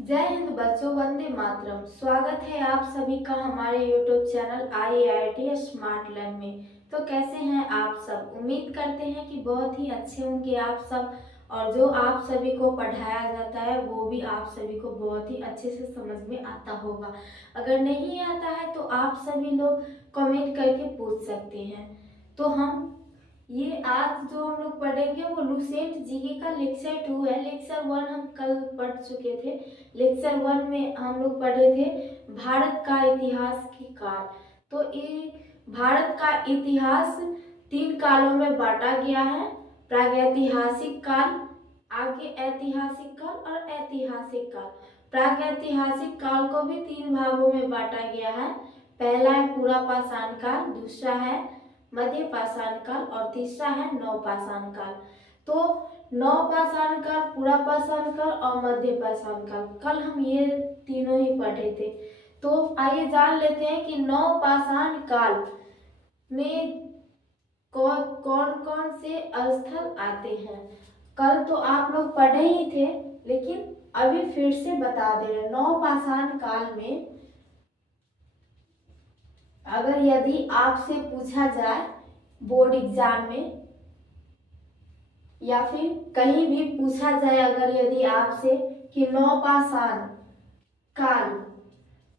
जय हिंद बच्चों, वंदे मातरम। स्वागत है आप सभी का हमारे YouTube channel IIT smart learn में। तो कैसे हैं आप सब? उम्मीद करते हैं कि बहुत ही अच्छे होंगे आप सब, और जो आप सभी को पढ़ाया जाता है वो भी आप सभी को बहुत ही अच्छे से समझ में आता होगा। अगर नहीं आता है तो आप सभी लोग कमेंट करके पूछ सकते हैं। तो हम ये आज जो हम लोग पढ़ेंगे वो लुसेंट जीके का लेक्चर 2 है। लेक्चर 1 हम कल पढ़ चुके थे। लेक्चर 1 में हम लोग पढ़े थे भारत का इतिहास की काल। तो ये भारत का इतिहास 3 कालों में बांटा गया है। प्रागैतिहासिक काल, आगे ऐतिहासिक काल और ऐतिहासिक काल। प्रागैतिहासिक काल को भी 3 भागों में बांटा गया है। पहला है पूरा पाषाण काल, दूसरा है मध्य पाषाण काल और तीसरा है नवपाषाण काल। तो नवपाषाण काल, पूरा पाषाण काल और मध्य पाषाण काल, कल हम ये तीनों ही पढ़े थे। तो आइए जान लेते हैं कि नवपाषाण काल में कौन कौन से स्थल आते हैं। कल तो आप लोग पढ़े ही थे, लेकिन अभी फिर से बता दे रहे। नवपाषाण काल में अगर यदि आपसे पूछा जाए बोर्ड एग्जाम में या फिर कहीं भी पूछा जाए, अगर यदि आपसे कि नवपाषाण काल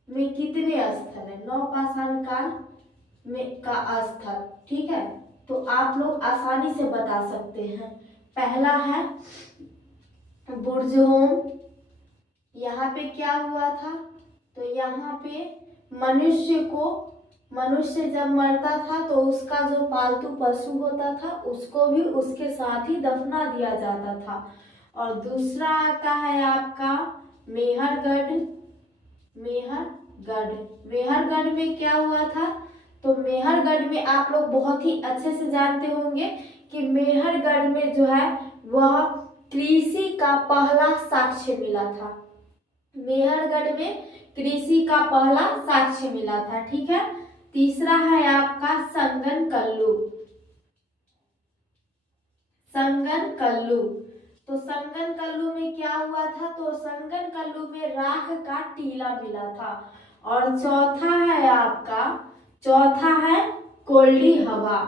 में कितने स्थल है, नवपाषाण काल में का स्थल, ठीक है, तो आप लोग आसानी से बता सकते हैं। पहला है बुर्जहोम। यहाँ पे क्या हुआ था? तो यहाँ पे मनुष्य जब मरता था तो उसका जो पालतू पशु होता था उसको भी उसके साथ ही दफना दिया जाता था। और दूसरा आता है आपका मेहरगढ़। मेहरगढ़ में क्या हुआ था? तो मेहरगढ़ में आप लोग बहुत ही अच्छे से जानते होंगे कि मेहरगढ़ में जो है वह कृषि का पहला साक्ष्य मिला था। मेहरगढ़ में कृषि का पहला साक्ष्य मिला था, ठीक है। तीसरा है आपका संगनकल्लू। तो संगनकल्लू में क्या हुआ था? तो संगनकल्लू में राख का टीला मिला था। और चौथा है कोल्डी हवा।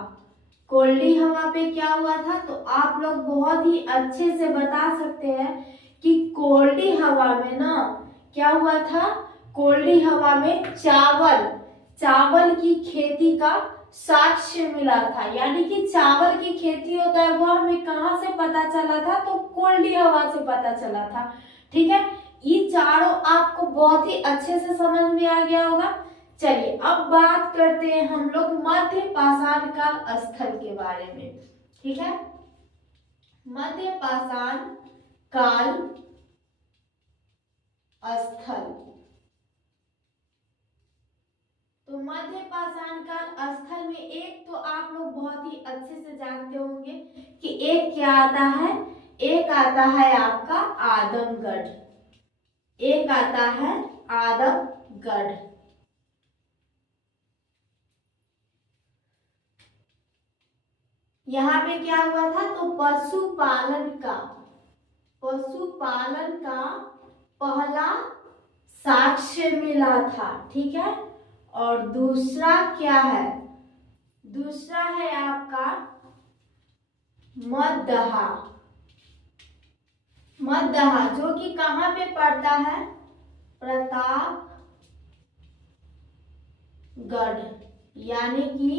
कोल्डी हवा पे क्या हुआ था? तो आप लोग बहुत ही अच्छे से बता सकते हैं कि कोल्डी हवा में ना क्या हुआ था? कोल्डी हवा में चावल की खेती का साक्ष्य मिला था। यानी कि चावल की खेती होता है वो हमें कहाँ से पता चला था? तो कोल्डी हवा से पता चला था, ठीक है। ये चारों आपको बहुत ही अच्छे से समझ में आ गया होगा। चलिए अब बात करते हैं हम लोग मध्य पाषाण काल स्थल के बारे में, ठीक है। मध्य पाषाण काल स्थल। तो मध्य पाषाण काल स्थल में एक तो आप लोग बहुत ही अच्छे से जानते होंगे कि एक क्या आता है? एक आता है आपका आदमगढ़। एक आता है आदमगढ़। यहाँ पे क्या हुआ था? तो पशुपालन का पहला साक्ष्य मिला था, ठीक है। और दूसरा क्या है? दूसरा है आपका मद्दहा, जो कि कहाँ पे पड़ता है? प्रतापगढ़, यानी कि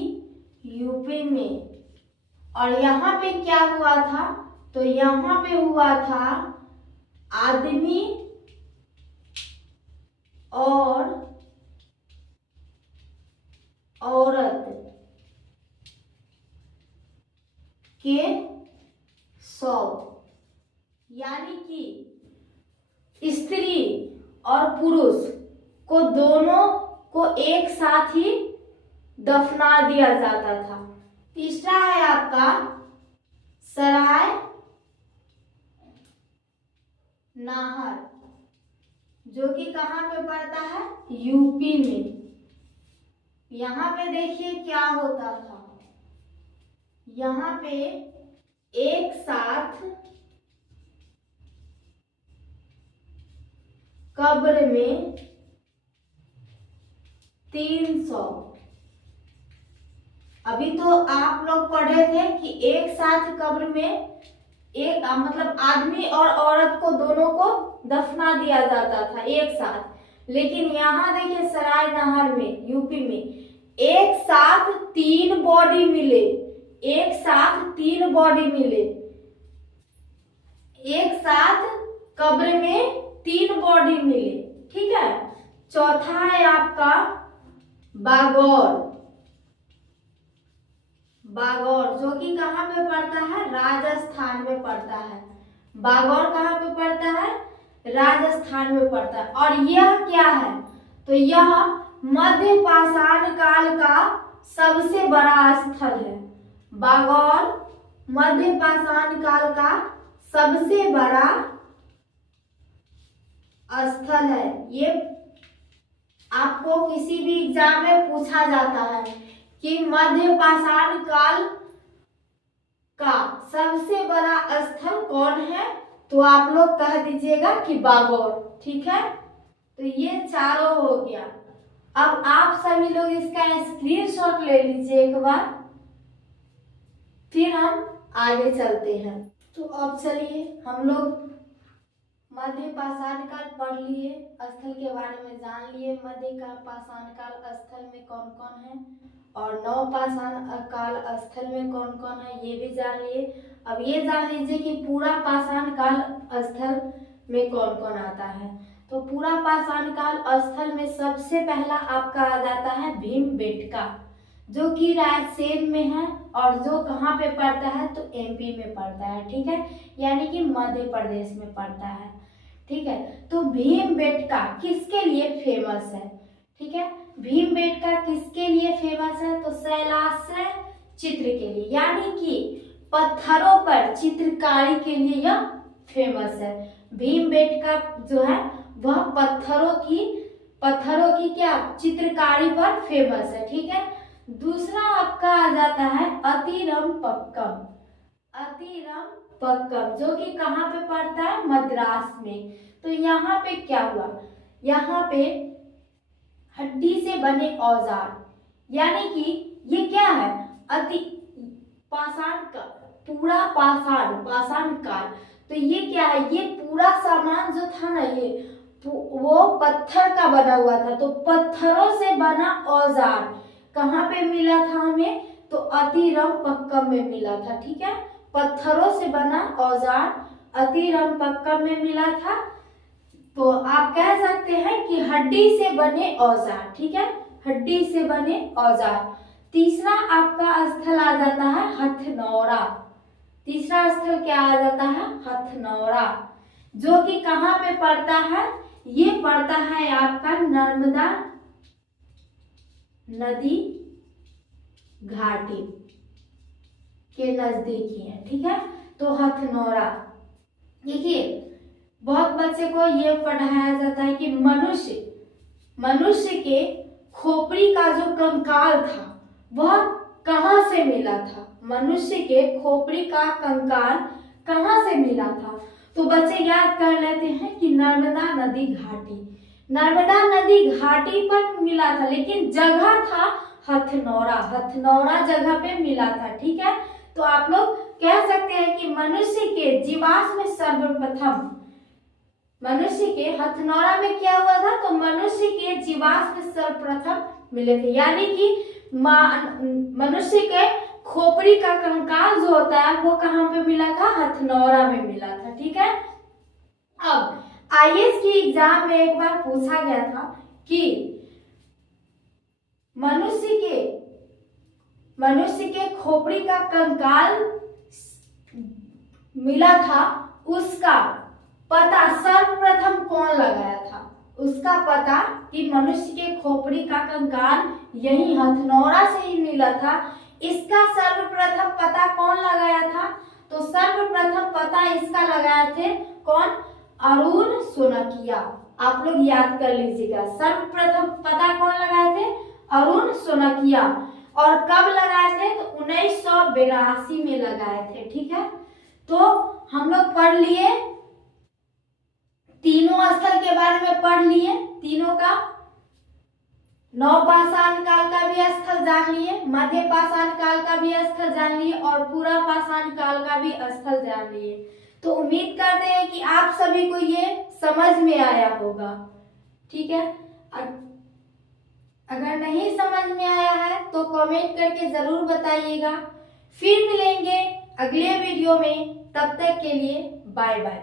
यूपी में। और यहाँ पे क्या हुआ था? तो यहाँ पे हुआ था आदमी और औरत के शव, यानी कि स्त्री और पुरुष को दोनों को एक साथ ही दफना दिया जाता था। तीसरा है आपका सराय नाहर, जो कि कहाँ पे पड़ता है? यूपी में। यहाँ पे देखिए क्या होता था। यहाँ पे एक साथ कब्र में 300। अभी तो आप लोग पढ़ रहे थे कि एक साथ कब्र में एक मतलब आदमी और औरत को दोनों को दफना दिया जाता था एक साथ, लेकिन यहाँ देखिए सराय नहर में यूपी में एक साथ 3 बॉडी मिले, एक साथ 3 बॉडी मिले, एक साथ कब्र में 3 बॉडी मिले। ठीक है। चौथा है आपका बागौर। बागौर जो कि कहाँ पे पड़ता है, राजस्थान में पड़ता है। बागौर कहाँ पे पड़ता है, राजस्थान में पड़ता है। और यह क्या है, तो यह मध्य पाषाण काल का सबसे बड़ा स्थल है। बागौर मध्य पाषाण काल का सबसे बड़ा स्थल है। ये आपको किसी भी एग्जाम में पूछा जाता है कि मध्य पाषाण काल का सबसे बड़ा स्थल कौन है, तो आप लोग कह दीजिएगा कि बागौर। ठीक है। तो ये चारों हो गया। अब आप सभी लोग इसका स्क्रीनशॉट ले लीजिए एक बार, फिर हम आगे चलते हैं। तो अब चलिए हम लोग मध्य पाषाण काल पढ़ लिए, स्थल के बारे में जान लिए, मध्य का पाषाण काल स्थल में कौन कौन है और नव पाषाण काल स्थल में कौन कौन है ये भी जान लिए। अब ये जान लीजिए कि पूरा पाषाण काल स्थल में कौन कौन आता है। तो पूरा पाषाण काल स्थल में सबसे पहला आपका आ जाता है भीमबेटका, जो कि रायसेन में है और जो कहाँ पे पड़ता है, तो एमपी में पड़ता है। ठीक है, यानी कि मध्य प्रदेश में पड़ता है। ठीक है। तो भीमबेटका किसके लिए फेमस है, ठीक है, भीमबेटका किसके लिए फेमस है, तो शैलाश्रय चित्र के लिए, यानी कि पत्थरों पर चित्रकारी के लिए यह फेमस है। भीमबेटका जो है वह पत्थरों की क्या चित्रकारी पर फेमस है। ठीक है। दूसरा आपका आ जाता है अतिरमपक्कम। अतिरमपक्कम जो कि कहाँ पे पड़ता है, मद्रास में। तो यहाँ पे क्या हुआ, यहाँ पे हड्डी से बने औजार, यानी कि ये क्या है, अति पाषाण का पूरा पाषाण काल। तो ये क्या है, ये पूरा सामान जो था ना, ये वो पत्थर का बना हुआ था। तो पत्थरों से बना औजार कहाँ पे मिला था हमें, तो अतिरमपक्कम में मिला था। ठीक है। पत्थरों से बना औजार अतिरमपक्कम में मिला था। तो आप कह सकते हैं कि हड्डी से बने औजार। ठीक है, हड्डी से बने औजार। तीसरा आपका स्थल आ जाता है हथनौरा। तीसरा स्थल क्या आ जाता है, हथनौरा, जो कि कहाँ पे पड़ता है, ये पड़ता है आपका नर्मदा नदी घाटी के नजदीक ही है। ठीक है। तो हथनौरा, देखिए बहुत बच्चे को ये पढ़ाया जाता है कि मनुष्य के खोपड़ी का जो कंकाल था वह कहाँ से मिला था, मनुष्य के खोपड़ी का कंकाल कहाँ से मिला था। तो बच्चे याद कर लेते हैं कि नर्मदा नदी घाटी, नर्मदा नदी घाटी पर मिला था, लेकिन जगह था हथनौरा, हथनौरा जगह पे मिला था। ठीक है। तो आप लोग कह सकते हैं कि मनुष्य के जीवाश्म में सर्वप्रथम, मनुष्य के हथनौरा में क्या हुआ था, तो मनुष्य के जीवाश्म सर्वप्रथम मिले थे, यानी कि मनुष्य के खोपड़ी का कंकाल जो होता है वो कहाँ पे मिला था, हथनौरा में मिला था। ठीक है। अब आईएएस की एग्जाम में एक बार पूछा गया था कि मनुष्य के खोपड़ी का कंकाल मिला था, उसका पता सर्वप्रथम कौन लगाया था, उसका पता कि मनुष्य के खोपड़ी का कंकाल यही हथनौरा से ही मिला था, इसका सर्वप्रथम पता कौन लगाया था, तो सर्वप्रथम पता इसका लगाए थे कौन, अरुण सोनकिया। आप लोग याद कर लीजिएगा, सर्वप्रथम पता कौन लगाए थे, अरुण सोनकिया। और कब लगाए थे, तो 1982 में लगाए थे। ठीक है। तो हम लोग पढ़ लिए तीनों स्थल के के बारे में पढ़ लिए, तीनों का। नवपाषाण काल का भी स्थल जान लिए, मध्य पाषाण काल का भी स्थल जान लिए और पूरा पाषाण काल का भी स्थल जान लिए। तो उम्मीद करते हैं कि आप सभी को ये समझ में आया होगा। ठीक है, अगर नहीं समझ में आया है तो कमेंट करके जरूर बताइएगा। फिर मिलेंगे अगले वीडियो में, तब तक के लिए बाय बाय।